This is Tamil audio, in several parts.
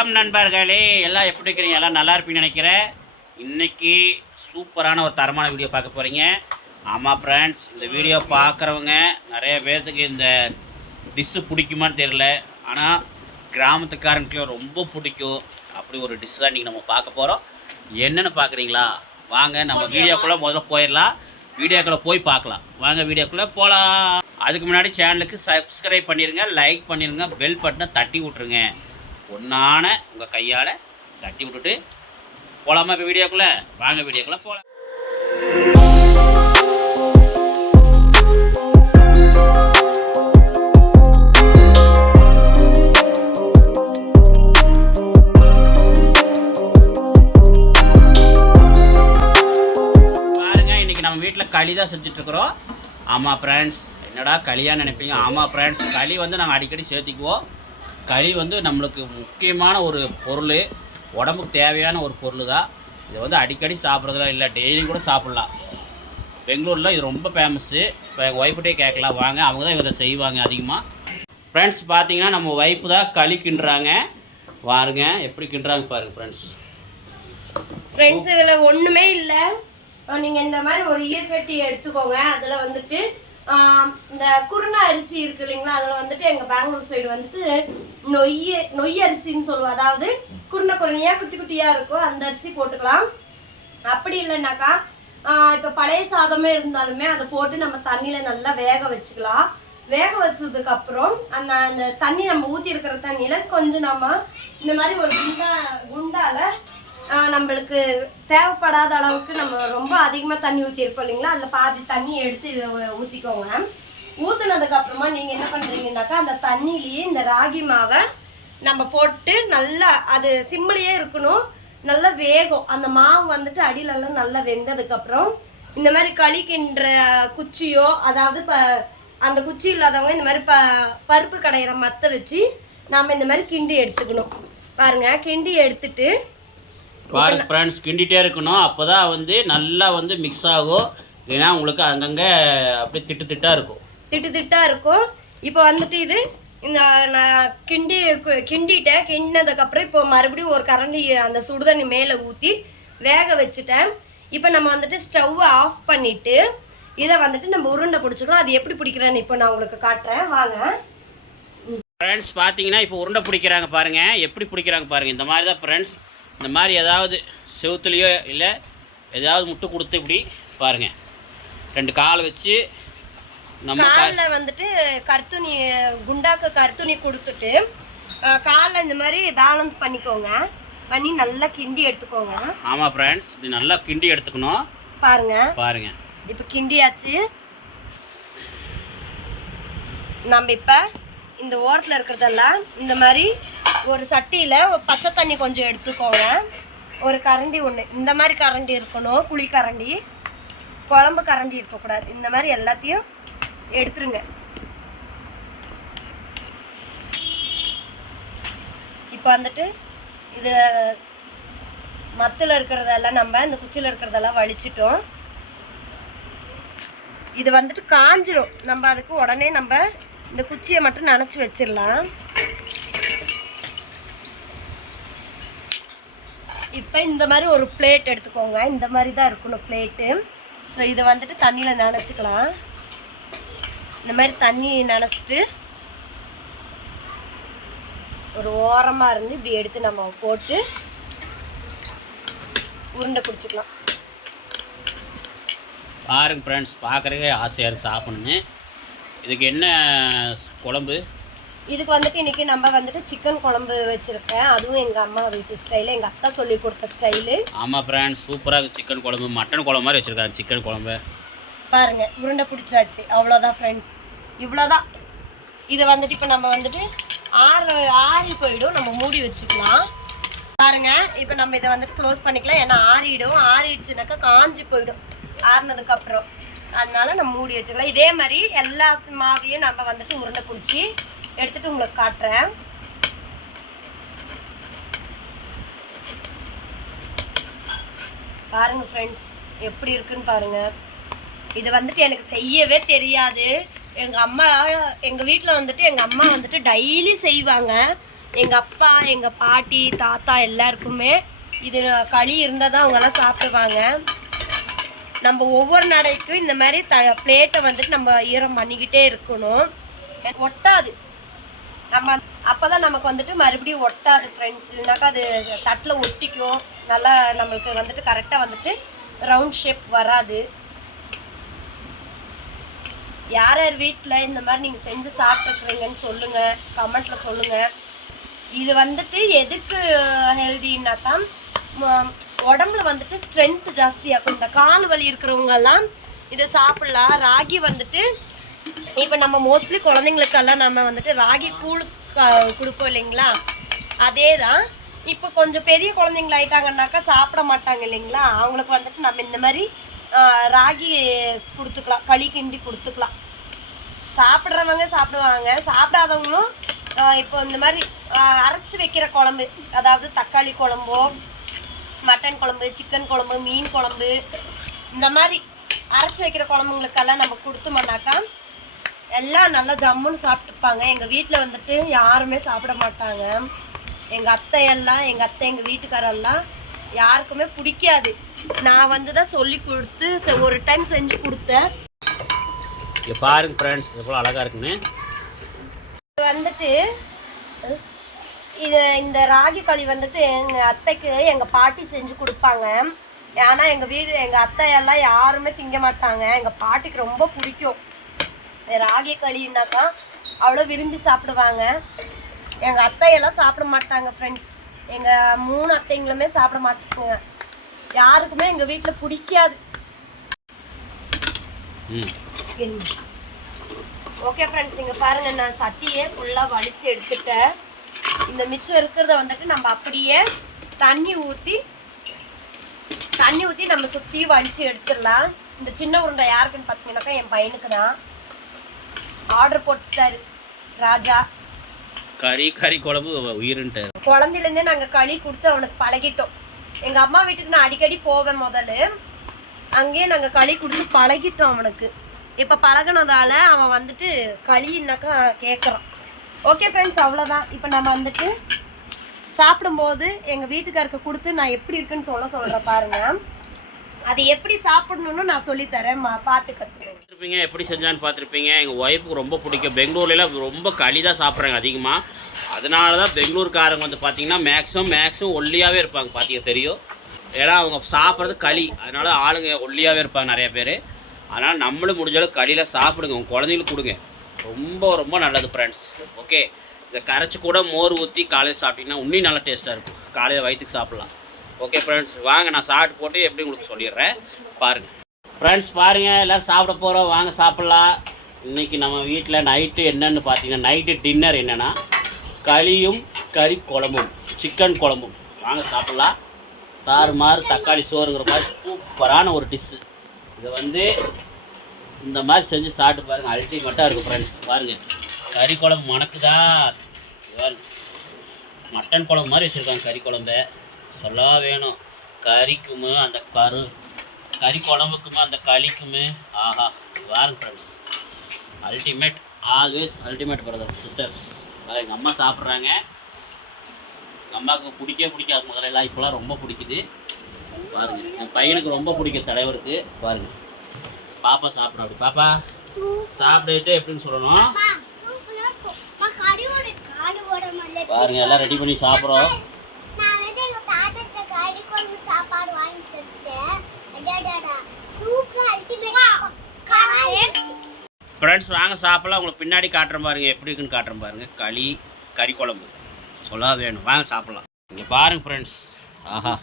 வணக்கம் நண்பர்களே. எல்லாம் எப்படி இருக்கிறீங்க? எல்லாம் நல்லா இருப்பீங்கன்னு நினைக்கிறேன். இன்னைக்கு சூப்பரான ஒரு தரமான வீடியோ பார்க்க போகிறீங்க ஆமாம் ஃப்ரெண்ட்ஸ் இந்த வீடியோ பார்க்குறவங்க நிறைய பேர்த்துக்கு இந்த டிஷ்ஷு பிடிக்குமான்னு தெரில ஆனால் கிராமத்துக்காரங்களுக்கு ரொம்ப பிடிக்கும். அப்படி ஒரு டிஷ் தான் இன்றைக்கி நம்ம பார்க்க போகிறோம் என்னென்னு பார்க்குறீங்களா? வாங்க நம்ம வீடியோக்குள்ளே முதல்ல போயிடலாம். வீடியோக்குள்ளே போய் பார்க்கலாம். வாங்க வீடியோக்குள்ளே போகலாம் அதுக்கு முன்னாடி சேனலுக்கு சப்ஸ்கிரைப் பண்ணிடுங்க லைக் பண்ணிடுங்க பெல் பட்டனை தட்டி விட்ருங்க ஒன்றான உங்கள் கையால் தட்டி விட்டுட்டு போகலாமா இப்போ வீடியோக்குள்ளே? வாங்க வீடியோக்குள்ளே போகலாம் பாருங்க இன்னைக்கு நம்ம வீட்டில் களி தான் செஞ்சுட்ருக்குறோம். ஆமாம் ஃப்ரெண்ட்ஸ் என்னடா களியாக நினைப்பீங்க? ஆமாம் ஃப்ரெண்ட்ஸ் களி வந்து நாங்கள் அடிக்கடி சேர்த்திக்குவோம். களி வந்து நம்மளுக்கு முக்கியமான ஒரு பொருள். உடம்புக்கு தேவையான ஒரு பொருள் தான் இதை வந்து அடிக்கடி சாப்பிட்றதுலாம் இல்லை டெய்லி கூட சாப்பிட்லாம். பெங்களூரில் இது ரொம்ப ஃபேமஸ்ஸு இப்போ எங்கள் கேட்கலாம். வாங்க அவங்க தான் இதை செய்வாங்க அதிகமாக ஃப்ரெண்ட்ஸ் பார்த்தீங்கன்னா நம்ம ஒய்ஃபு தான் களி கிண்டுறாங்க. பாருங்க எப்படி கிண்டுறாங்க பாருங்க ஃப்ரெண்ட்ஸ் ஃப்ரெண்ட்ஸ் இதில் ஒன்றுமே இல்லை. நீங்கள் இந்த மாதிரி ஒரு ஈயச்சட்டி எடுத்துக்கோங்க. அதில் வந்துட்டு இந்த குருணா அரிசி இருக்கு இல்லைங்களா அதில் வந்துட்டு எங்கள் பெங்களூர் சைடு வந்துட்டு நொய் நொய் அரிசின்னு சொல்லுவோம். அதாவது குருணை குருணையாக குட்டி குட்டியாக இருக்கும். அந்த அரிசி போட்டுக்கலாம். அப்படி இல்லைன்னாக்கா இப்போ பழைய சாதமே இருந்தாலுமே அதை போட்டு நம்ம தண்ணியில் நல்லா வேக வச்சுக்கலாம். வேக வச்சதுக்கு அப்புறம் அந்த அந்த தண்ணி நம்ம ஊற்றி இருக்கிற தண்ணியில் கொஞ்சம் நம்ம இந்த மாதிரி ஒரு குண்டா குண்டால நம்மளுக்கு தேவைப்படாத அளவுக்கு நம்ம ரொம்ப அதிகமாக தண்ணி ஊற்றிருப்போம் இல்லைங்களா? அதில் பாதி தண்ணி எடுத்து இதை ஊற்றிக்கோங்க ஊற்றுனதுக்கப்புறமா நீங்கள் என்ன பண்ணுறீங்கன்னாக்கா அந்த தண்ணியிலேயே இந்த ராகி மாவை நம்ம போட்டு நல்லா அது சிம்மிலேயே இருக்கணும். நல்லா வேகும். அந்த மாவு வந்துட்டு அடியிலெல்லாம் நல்லா வெந்ததுக்கப்புறம் இந்த மாதிரி களி கிண்டுற குச்சியோ அதாவது இப்போ அந்த குச்சி இல்லாதவங்க இந்த மாதிரி ப பருப்பு கடையிற மத்தை வச்சு நாம் இந்த மாதிரி கிண்டி எடுத்துக்கணும். பாருங்கள் கிண்டி எடுத்துட்டு பாருங்க ஃப்ரெண்ட்ஸ் கிண்டிகிட்டே இருக்கணும். அப்போ தான் வந்து நல்லா வந்து மிக்ஸ் ஆகும். இல்லைன்னா உங்களுக்கு அங்கங்கே அப்படியே திட்டு திட்டாக இருக்கும். திட்டு திட்டா இருக்கும். இப்போ வந்துட்டு இது இந்த நான் கிண்டி கிண்டிட்டேன். கிண்டினதுக்கப்புறம் இப்போ மறுபடியும் ஒரு கரண்டி அந்த சுடுதண்ணி மேலே ஊற்றி வேக வச்சுட்டேன். இப்போ நம்ம வந்துட்டு ஸ்டவ்வை ஆஃப் பண்ணிவிட்டு இதை வந்துட்டு நம்ம உருண்டை பிடிச்சிக்கலாம். அது எப்படி பிடிக்கிறேன்னு இப்போ நான் உங்களுக்கு காட்டுறேன். வாங்க. ஃப்ரெண்ட்ஸ் பார்த்தீங்கன்னா இப்போ உருண்டை பிடிக்கிறாங்க பாருங்கள் எப்படி பிடிக்கிறாங்க பாருங்கள் இந்த மாதிரி தான் ஃப்ரெண்ட்ஸ் இந்த மாதிரி ஏதாவது செவுத்துலேயோ இல்லை ஏதாவது முட்டு கொடுத்து இப்படி பாருங்கள் ரெண்டு கால் வச்சு நம்ம காலில் வந்துட்டு கருத்துணி குண்டாக்கு கருத்துணி கொடுத்துட்டு காலில் இந்த மாதிரி பேலன்ஸ் பண்ணிக்கோங்க. பண்ணி நல்லா கிண்டி எடுத்துக்கோங்க. ஆமாம் ஃப்ரெண்ட்ஸ் இப்படி நல்லா கிண்டி எடுத்துக்கணும். பாருங்க. பாருங்கள் இப்போ கிண்டியாச்சு. நம்ம இப்போ இந்த ஓரத்தில் இருக்கிறதெல்லாம் இந்த மாதிரி ஒரு சட்டியில் ஒரு பச்சை தண்ணி கொஞ்சம் எடுத்துக்கோங்க. ஒரு கரண்டி ஒன்று இந்த மாதிரி கரண்டி இருக்கணும். குழி கரண்டி குழம்பு கரண்டி இருக்கக்கூடாது. இந்த மாதிரி எல்லாத்தையும் எடுத்துருங்க. இப்போ வந்துட்டு இது மத்தில் இருக்கிறதெல்லாம் நம்ம இந்த குச்சியில் இருக்கிறதெல்லாம் வலிச்சிட்டோம். இது வந்துட்டு காஞ்சிடும் நம்ம அதுக்கு உடனே நம்ம இந்த குச்சியை மட்டும் நனைச்சி வச்சிடலாம். இப்போ இந்த மாதிரி ஒரு பிளேட் எடுத்துக்கோங்க. இந்த மாதிரி தான் இருக்கணும் பிளேட்டு ஸோ இதை வந்துட்டு தண்ணியில் நனைச்சிக்கலாம். இந்த மாதிரி தண்ணி நினச்சிட்டு ஒரு ஓரமாக இருந்து இப்படி எடுத்து நம்ம போட்டு உருண்டை பிடிச்சிக்கலாம். பாருங்க ஃப்ரெண்ட்ஸ் பார்க்குறக்கே ஆசையாக இருக்குது சாப்பிட்ணுன்னு இதுக்கு என்ன குழம்பு? இதுக்கு வந்துட்டு இன்னைக்கு நம்ம வந்துட்டு சிக்கன் குழம்பு வச்சிருக்கேன். அதுவும் எங்கள் அம்மா வீட்டு ஸ்டைலு எங்கள் அத்தா சொல்லி கொடுத்த ஸ்டைலு ஆமாம் ஃப்ரெண்ட்ஸ் சூப்பராக சிக்கன் குழம்பு. மட்டன் குழம்பு மாதிரி வச்சுருக்காங்க சிக்கன் குழம்பு. பாருங்க உருண்டை பிடிச்சாச்சு. அவ்வளோதான் ஃப்ரெண்ட்ஸ் இவ்வளோதான் இதை வந்துட்டு இப்போ நம்ம வந்துட்டு ஆறு ஆறி போயிடும். நம்ம மூடி வச்சுக்கலாம். பாருங்க இப்போ நம்ம இதை வந்துட்டு க்ளோஸ் பண்ணிக்கலாம். ஏன்னா ஆறிடும். ஆறிடுச்சுனாக்கா காஞ்சி போயிடும். ஆறுனதுக்கு அப்புறம். அதனால நம்ம மூடி வச்சுக்கலாம். இதே மாதிரி எல்லா மாவையும் நம்ம வந்துட்டு உருண்டை பிடிச்சி எடுத்துட்டு உங்களுக்கு காட்டுறேன். பாருங்க ஃப்ரெண்ட்ஸ் எப்படி இருக்குன்னு பாருங்க. இது வந்துட்டு எனக்கு செய்யவே தெரியாது. எங்கள் அம்மா எங்கள் வீட்டில் வந்துட்டு எங்கள் அம்மா வந்துட்டு டெய்லி செய்வாங்க. எங்கள் அப்பா எங்கள் பாட்டி தாத்தா எல்லாருக்குமே இது களி இருந்தால் தான் அவங்கெல்லாம் சாப்பிடுவாங்க. நம்ம ஒவ்வொரு நடைக்கும் இந்த மாதிரி த பிளேட்டை வந்துட்டு நம்ம ஈரம் பண்ணிக்கிட்டே இருக்கணும். ஒட்டாது. நம்ம அப்போ தான் நமக்கு வந்துட்டு மறுபடியும் ஒட்டாது ஃப்ரெண்ட்ஸ் இல்லைனாக்கா அது தட்டில் ஒட்டிக்கும். நல்லா நம்மளுக்கு வந்துட்டு கரெக்டாக வந்துட்டு ரவுண்ட் ஷேப் வராது. யார் யார் வீட்டில் இந்த மாதிரி நீங்கள் செஞ்சு சாப்பிட்ருக்குறீங்கன்னு சொல்லுங்கள் கமெண்ட்டில் சொல்லுங்கள் இது வந்துட்டு எதுக்கு ஹெல்தின்னாக்கா உடம்புல வந்துட்டு ஸ்ட்ரென்த் ஜாஸ்தியாகும் இந்த கால் வலி இருக்கிறவங்கெல்லாம் இதை சாப்பிட்லாம். ராகி வந்துட்டு இப்போ நம்ம மோஸ்ட்லி குழந்தைங்களுக்கெல்லாம் நம்ம வந்துட்டு ராகி கூழ் கொடுப்போம் இல்லைங்களா? அதே தான் இப்போ கொஞ்சம் பெரிய குழந்தைங்கள ஆயிட்டாங்கன்னாக்கா சாப்பிட மாட்டாங்க இல்லைங்களா? அவங்களுக்கு வந்துட்டு நம்ம இந்த மாதிரி ராகி கொடுத்துக்கலாம் களி கிண்டி கொடுத்துக்கலாம். சாப்பிட்றவங்க சாப்பிடுவாங்க. சாப்பிடாதவங்களும் இப்போ இந்த மாதிரி அரைச்சி வைக்கிற குழம்பு அதாவது தக்காளி குழம்போ மட்டன் குழம்பு சிக்கன் குழம்பு மீன் குழம்பு இந்த மாதிரி அரைச்சி வைக்கிற குழம்புங்களுக்கெல்லாம் நம்ம கொடுத்தோம்னாக்கா எல்லாம் நல்லா ஜம்முன்னு சாப்பிட்டுப்பாங்க. எங்கள் வீட்டில் வந்துட்டு யாருமே சாப்பிட மாட்டாங்க. எங்கள் அத்தை எல்லாம் எங்கள் அத்தை எங்கள் வீட்டுக்காரெல்லாம் யாருக்குமே பிடிக்காது. நான் வந்து தான் சொல்லி கொடுத்து ஒரு டைம் செஞ்சு கொடுத்தேன். இங்கே பாருங்க ஃப்ரெண்ட்ஸ் எவ்வளோ அழகாக இருக்குன்னு. இது வந்துட்டு இது இந்த ராகி களி வந்துட்டு எங்கள் அத்தைக்கு எங்கள் பாட்டி செஞ்சு கொடுப்பாங்க. ஏன்னா எங்கள் வீடு எங்கள் அத்தையெல்லாம் யாருமே திங்க மாட்டாங்க. எங்கள் பாட்டிக்கு ரொம்ப பிடிக்கும். ராகி களின்னாக்கா அவ்வளோ விரும்பி சாப்பிடுவாங்க. எங்கள் அத்தையெல்லாம் சாப்பிட மாட்டாங்க ஃப்ரெண்ட்ஸ் எங்கள் மூணு அத்தைங்களுமே சாப்பிட மாட்டாங்க. யாருக்குமே எங்கள் வீட்டில் பிடிக்காது. ஓகே ஃப்ரெண்ட்ஸ் இங்கே பாருங்க நான் சட்டியை ஃபுல்லாக வலிச்சு எடுத்துட்டேன். இந்த மிச்சம் இருக்கிறத வந்துட்டு நம்ம அப்படியே தண்ணி ஊற்றி தண்ணி ஊற்றி நம்ம சுற்றி வலிச்சு எடுத்துடலாம். இந்த சின்ன உருண்டை யாருக்குன்னு பார்த்தீங்கன்னாக்கா என் பையனுக்கு தான். ஆர்டர் போட்டாரு. ராஜா. கறி கறி குழம்பு உயிருன்ட்டு. குழந்தையிலேருந்தே நாங்கள் களி கொடுத்து அவனுக்கு பழகிட்டோம். எங்கள் அம்மா வீட்டுக்கு நான் அடிக்கடி போவேன் முதல்ல. அங்கேயே நாங்கள் களி கொடுத்து பழகிட்டோம் அவனுக்கு. இப்போ பழகுனதால அவன் வந்துட்டு களின்னாக்கா கேட்குறான் ஓகே ஃப்ரெண்ட்ஸ் அவ்வளோதான் இப்போ நம்ம வந்துட்டு சாப்பிடும்போது எங்கள் வீட்டுக்காருக்கு கொடுத்து நான் எப்படி இருக்குன்னு சொல்ல சொல்கிறேன் பாருங்க. அது எப்படி சாப்பிடணும்னு நான் சொல்லித்தரேன் மா- பார்த்து கற்றுக்கோங்க பார்த்துருப்பீங்க எப்படி செஞ்சான்னு பார்த்துருப்பீங்க. எங்கள் ஒய்ஃபுக்கு ரொம்ப பிடிக்கும். பெங்களூர்லாம் ரொம்ப களி தான் சாப்பிட்றாங்க அதிகமாக அதனால தான் பெங்களூர்காரங்க வந்து பார்த்தீங்கன்னா மேக்ஸிமம் மேக்ஸிமம் ஒல்லியாகவே இருப்பாங்க. பார்த்தீங்க தெரியும்? ஏன்னா அவங்க சாப்பிட்றது களி. அதனால ஆளுங்க ஒல்லியாகவே இருப்பாங்க நிறைய பேர். அதனால் நம்மளும் முடிஞ்ச அளவுக்கு களியில் சாப்பிடுங்க. உங்கள் குழந்தைங்களுக்கு கொடுங்க. ரொம்ப ரொம்ப நல்லது ஃப்ரெண்ட்ஸ் ஓகே இதை கரைச்சி கூட மோர் ஊற்றி காலையில் சாப்பிட்டிங்கன்னா இன்னும் நல்லா டேஸ்ட்டாக இருக்கும். காலையில் வயிற்றுக்கு சாப்பிட்லாம். ஓகே ஃப்ரெண்ட்ஸ் வாங்க நான் சாப்பிட்டு போட்டு எப்படி உங்களுக்கு சொல்லிடுறேன். பாருங்கள் ஃப்ரெண்ட்ஸ் பாருங்கள் எல்லோரும் சாப்பிட போகிறோம் வாங்க சாப்பிட்லாம். இன்றைக்கி நம்ம வீட்டில் நைட்டு என்னென்னு பார்த்தீங்கன்னா நைட்டு டின்னர் என்னென்னா களியும் கறி குழம்பும் சிக்கன் குழம்பும். வாங்க சாப்பிட்லாம். தாறுமாறு தக்காளி சோறுங்கிற மாதிரி சூப்பரான ஒரு டிஷ்ஷு இதை வந்து இந்த மாதிரி செஞ்சு சாப்பிட்டு பாருங்கள் அல்டிமேட்டாக இருக்கும் ஃப்ரெண்ட்ஸ் பாருங்கள் கறி குழம்பு மணக்குதா? இது மட்டன் குழம்பு மாதிரி வச்சுருக்காங்க கறி குழம்பை. சொல்லவா வேணும். கறிக்குமே அந்த கரு கறி குழம்புக்குமே அந்த களிக்குமே. ஆஹா இது பாருங்க friends ultimate always ultimate brother sisters எங்கள் அம்மா சாப்பிட்றாங்க. எங்கள் அம்மாவுக்கு பிடிக்கவே பிடிக்காது முதல்ல. எல்லாம் இப்போலாம் ரொம்ப பிடிக்குது. பாருங்க என் பையனுக்கு ரொம்ப பிடிக்கும் தலைவருக்கு. பாருங்க. பாப்பா சாப்பிட்றா அப்படி. பாப்பா சாப்பிட்டுட்டு எப்படின்னு சொல்லணும்? பாருங்க எல்லாம் ரெடி பண்ணி சாப்பிட்றோம் நான் வந்து எங்க தாத்தா கறி குழம்பு சாப்பாடு வாங்கி சாப்பிட்டேன் அடாடாடா சூப்பரா அல்டிமேட் காய்ச்சி ஃப்ரெண்ட்ஸ் வாங்க சாப்பிடலாம். உங்களுக்கு பின்னாடி காட்டுறேன் பாருங்க எப்படி இருக்குன்னு காட்டுறேன் பாருங்க. களி கறி குழம்பு. சொல்லா வேணும். வாங்க சாப்பிடலாம். இங்கே பாருங்க ஃப்ரெண்ட்ஸ் ஆஹா.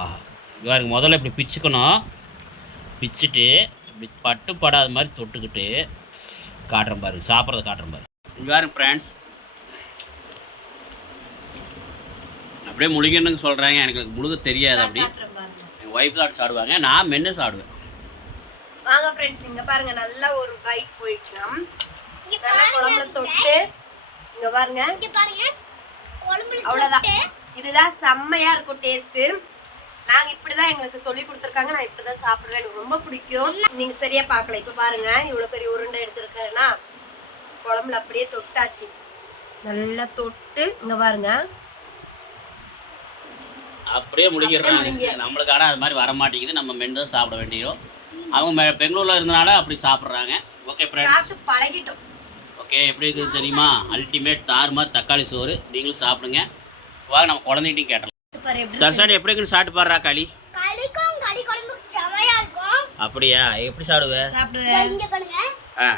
ஆஹா. இங்கே பாருங்க முதல்ல இப்படி பிச்சுக்கணும். பிச்சுட்டு இப்படி பட்டு படாத மாதிரி தொட்டுக்கிட்டு காட்டுறேன் பாருங்க. சாப்பிட்றத காட்டுறேன் பாருங்க. இங்கே பாருங்க ஃப்ரெண்ட்ஸ் அப்படியே முழுங்கன்னு சொல்கிறாங்க எனக்கு முழுக தெரியாது அப்படி. எங்கள் ஒய்ஃப் தான் சாப்பிடுவாங்க நான் மென்று சாப்பிடுவேன் வாங்க ஃப்ரெண்ட்ஸ் இங்க பாருங்க நல்லா ஒரு பைட் போயிட்டோம் இங்க நல்லா குழம்புல தொட்டு இங்க பாருங்க. தொட்டு. இதுதான் செம்மையா இருக்கும் டேஸ்ட் நாங்க இப்படிதான் எங்களுக்கு சொல்லி கொடுத்துருக்காங்க நான் இப்படிதான் சாப்பிடுவேன். எனக்கு ரொம்ப பிடிக்கும். நீங்க சரியா பார்க்கல. இப்ப பாருங்க இவ்வளவு பெரிய உருண்டை எடுத்திருக்கேன்னா குழம்புல அப்படியே தொட்டாச்சு. நல்லா தொட்டு இங்க பாருங்க. அப்படியே முழுங்கியாச்சு. நம்மளுக்கு ஆனால் அது மாதிரி வர மாட்டேங்குது நம்ம மென்று தான் சாப்பிட வேண்டியதும் அவங்க மெ- பெங்களூர்ல இருந்தனால அப்படி சாப்பிட்றாங்க. ஓகே ஃப்ரெண்ட்ஸ் பழகிட்டோம். ஓகே எப்படி இருக்குது தெரியுமா? அல்டிமேட் தார் மாதிரி தக்காளி சோறு. நீங்களும் சாப்பிடுங்க. வாங்க நம்ம குழந்தைகிட்டையும் கேட்டலாம். பாரு எப்படி இருக்குன்னு சாப்பிட்டு பாடுறா களி. கறிக்கும் கறி குழம்பு செமையா இருக்கும். அப்படியா? எப்படி சாப்பிடுவ? சாப்பிடுவேன் ஆ.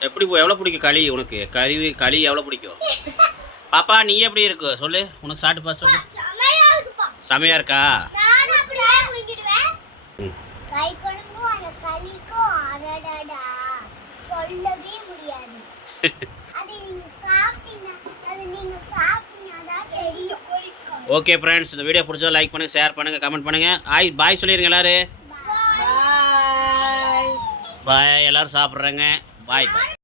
எப்படி எவ்வளோ பிடிக்கும் களி உனக்கு? களி களி எவ்வளோ பிடிக்கும்? பாப்பா நீ எப்படி இருக்கு? சொல்லு. உனக்கு சாப்பிட்டு பார்த்து சொல்லு. செமையா இருக்குப்பா. செமையா இருக்கா நானும் அப்படியே குடிக்கிடுவேன் கறி குழம்பும் அந்த களிக்கும் அடடடா சொல்லவே முடியாது அது நீங்க சாப்பிட்டீங்க அது நீங்க சாப்பிட்டீங்கன்னா தான் தெரியும் ஓகே ஃப்ரெண்ட்ஸ் இந்த வீடியோ பிடிச்சா லைக் பண்ணுங்கள் ஷேர் பண்ணுங்கள் கமெண்ட் பண்ணுங்கள் ஆய் பாய் சொல்லிடுங்க எல்லாரும் பாய் பாய் எல்லாரும் சாப்பிட்றேங்க. பாய் பாய்